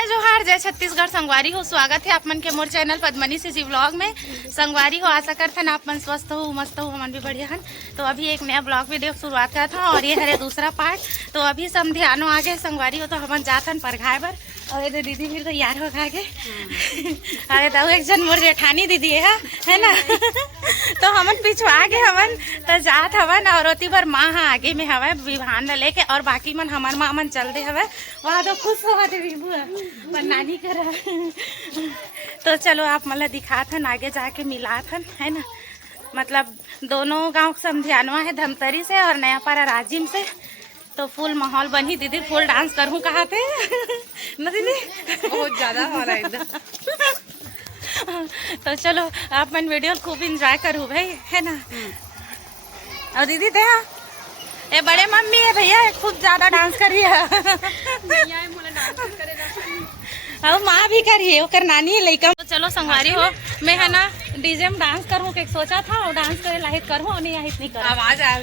जय जोहार, जय छत्तीसगढ़। संगवारी हो, स्वागत है आप मन के मोर चैनल पद्मनी से जी व्लॉग में। संगवारी हो, आशा करते हैं आप मन स्वस्थ हो, मस्त हो, हमन भी बढ़िया हन। तो अभी एक नया ब्लॉग वीडियो शुरुआत करता हूँ और ये है दूसरा पार्ट। तो अभी समधियानो आ गए संगवारी हो, तो हमन जाथन परघाए बर। और ये दीदी भी तैयार हो खा के अरे तो एक जन मोर जेठानी दीदी है ना तो हमन पिछवा गए हवन तो जात हवन और ओती बर माँ आगे में हवे विभान ला लेके और बाकी मन हमार माँ मन चल दे हवे वहाँ तो खुश हो दे पर नानी कर तो चलो आप मतलब दिखात हन आगे जाके मिलात हन है ना। मतलब दोनों गांव समधियानवा है धमतरी से और नया पारा राजिम से। तो फुल माहौल बनी दीदी, फुल डांस करूँ कहाँ पे ना दीदी बहुत ज्यादा हो रहा है इधर। तो चलो आप मन वीडियो खूब एंजॉय करूँ भाई है ना। और दीदी दे ये बड़े मम्मी है भैया खूब ज्यादा डांस करी है और माँ भी करी है ओकर नानी है लइका। तो चलो संगवारी हो मैं है ना डीजे में डांस करूँ के सोचा था और डांस करे लाहित करूँ और नहीं लाहित नहीं करूँ। आवाज आ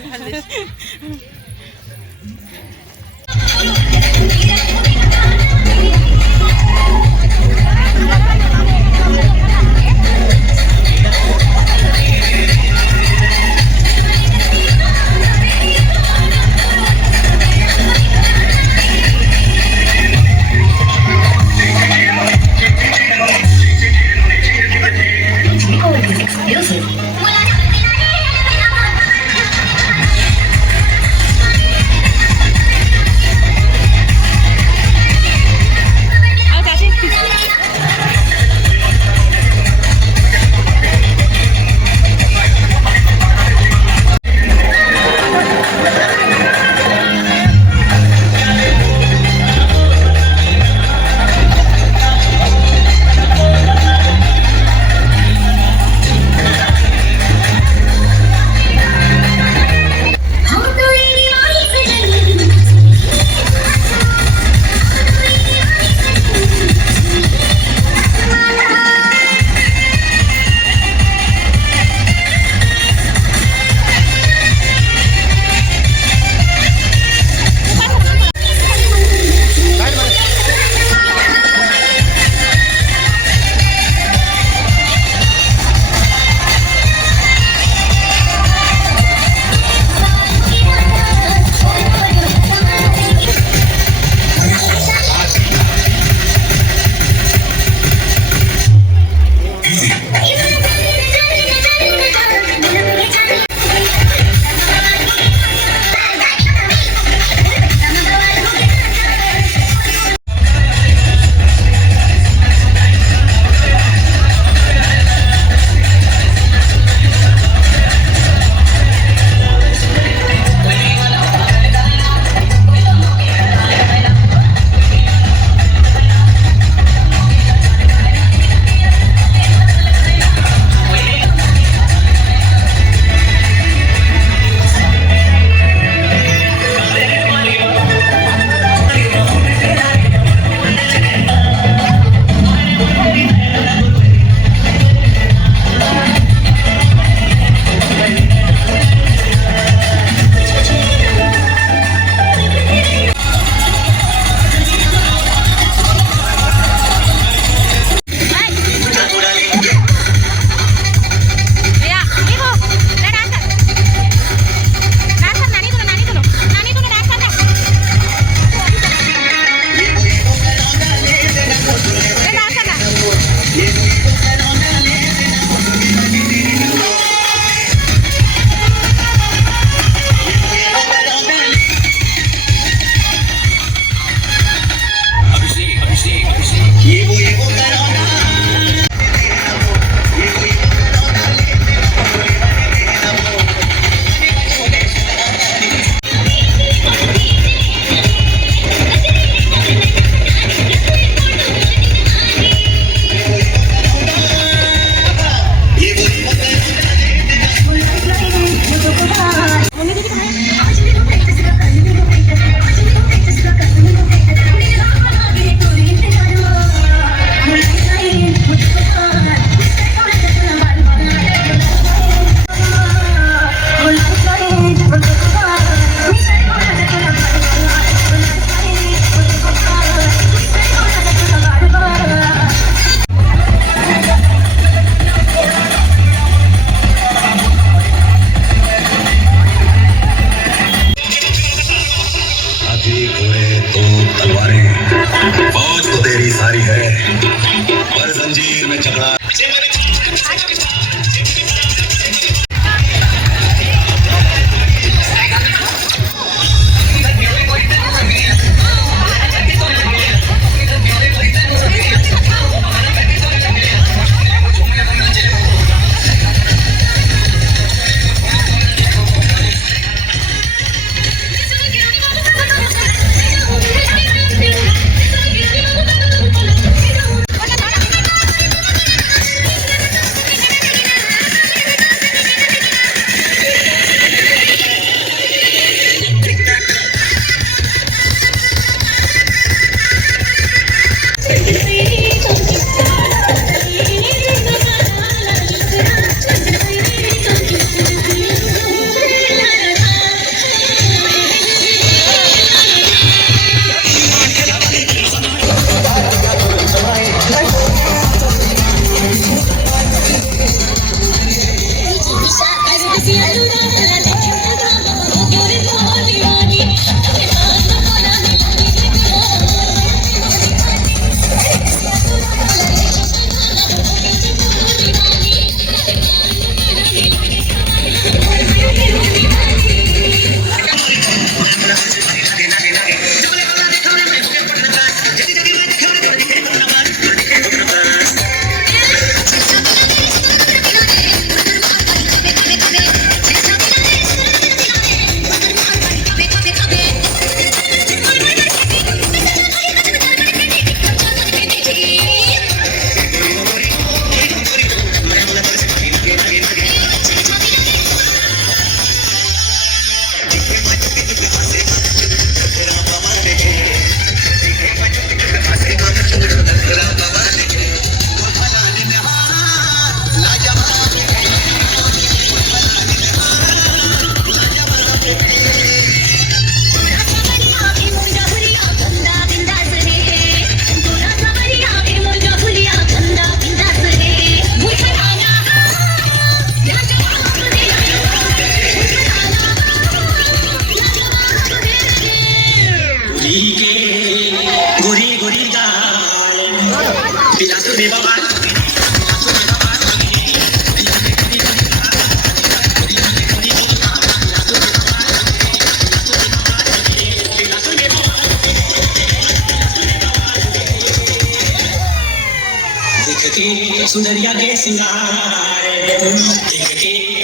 सुंदरिया के सिंगार,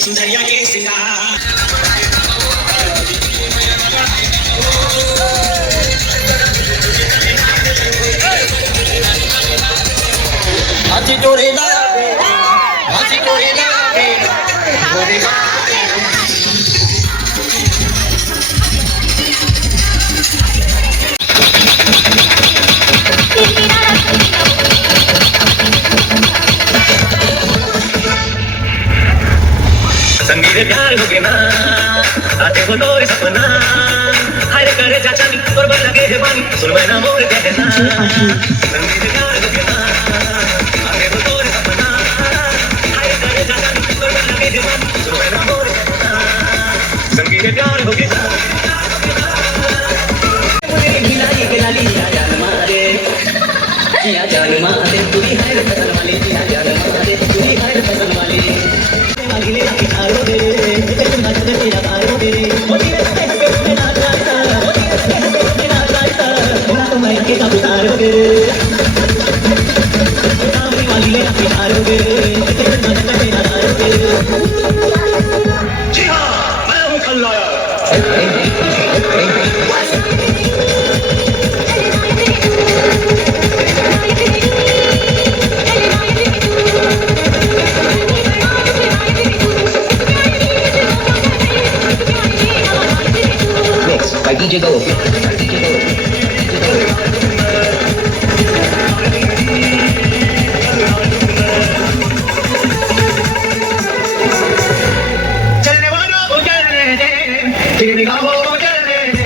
सुंदरिया के सिंगार। हाथी टोरे ला, हाथी टोरे ला, टोरे ला। संगीत प्यार हो गया ना, आते हो तो सपना, हर करे चाचा नी और बन लगे है बानी, सुन मैं ना मोर कहना। संगीत प्यार हो गया ना, आते हो तो सपना, हर करे चाचा नी और बन लगे है बानी, सुन मैं ना मोर कहना। संगीत प्यार हो गया ना, मुझे गिलाई गिलाई या जान मारे तू ही है फसल वाली, या जान मारे तू ही है फसल वाली। मांगले की आरो दे तेरे नाच दे तेरा आरो दे मोती रे हंसे नाच गाता मोती रे हंसे नाच गाता ना तो मैं के का उतारो दे सामने मांगले की आरो दे तेरे नाच दे तेरा आरो दे। जी हां मैं हूं खलनायक। By DJ Go. चलने वालों को चलने दे, तेरी निगाहों को चलने दे।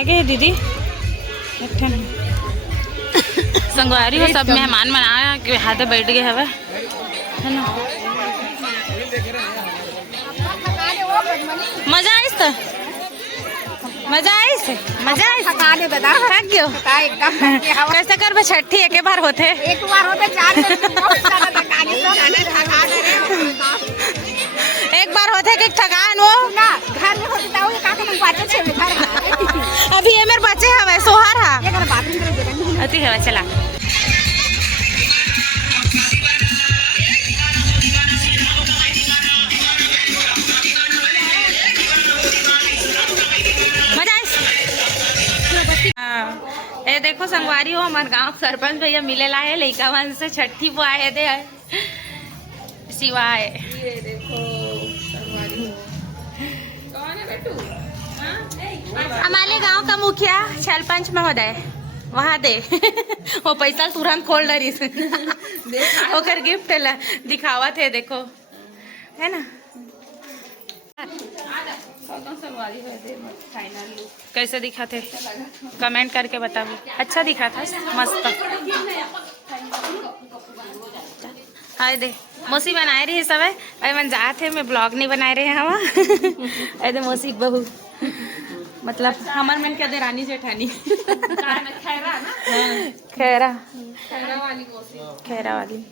आगे है दीदी संगवारी हो सब मेहमान मना के हाथे बैठ गए हवे है ना। मजा आइस तो मजा आइस थका दे दादा थक गयो थका एकदम थक गया। कैसे करबे छठी एक बार होते एक बार होते 4 दिन बहुत ज्यादा थका दे थका दे एक बार होते कि थकान वो ना घर में होते ताऊ का के बातें छे घर अभी ये मेरे बच्चे हवे सोहर हा ये कर बाथरूम करे जगह अति हवे चला मजा आइस। हाँ, ये देखो संगवारी हो हमारे गांव सरपंच भैया मिले ला है लइका वन से छठी वो आए दे शिवाय ये देखो संगवारी हो। कौन है बेटू? हमारे गांव का मुखिया सरपंच महोदय वहाँ दे वो पैसा तुरंत खोल डरी ओकर गिफ्ट ला दिखावा थे देखो है ना। संगवारी हो दे फाइनल लुक कैसे दिखा थे कमेंट करके बताओ। अच्छा दिखा था मस्त। हाय दे मौसी बनाए रही सब है अरे मन जाते मैं ब्लॉग नहीं बनाए रहे हवा अरे मौसी बहू मतलब हमार मन क्या दे रानी जेठानी खैरा ना खैरा खैरा वाली मौसी खैरा वाली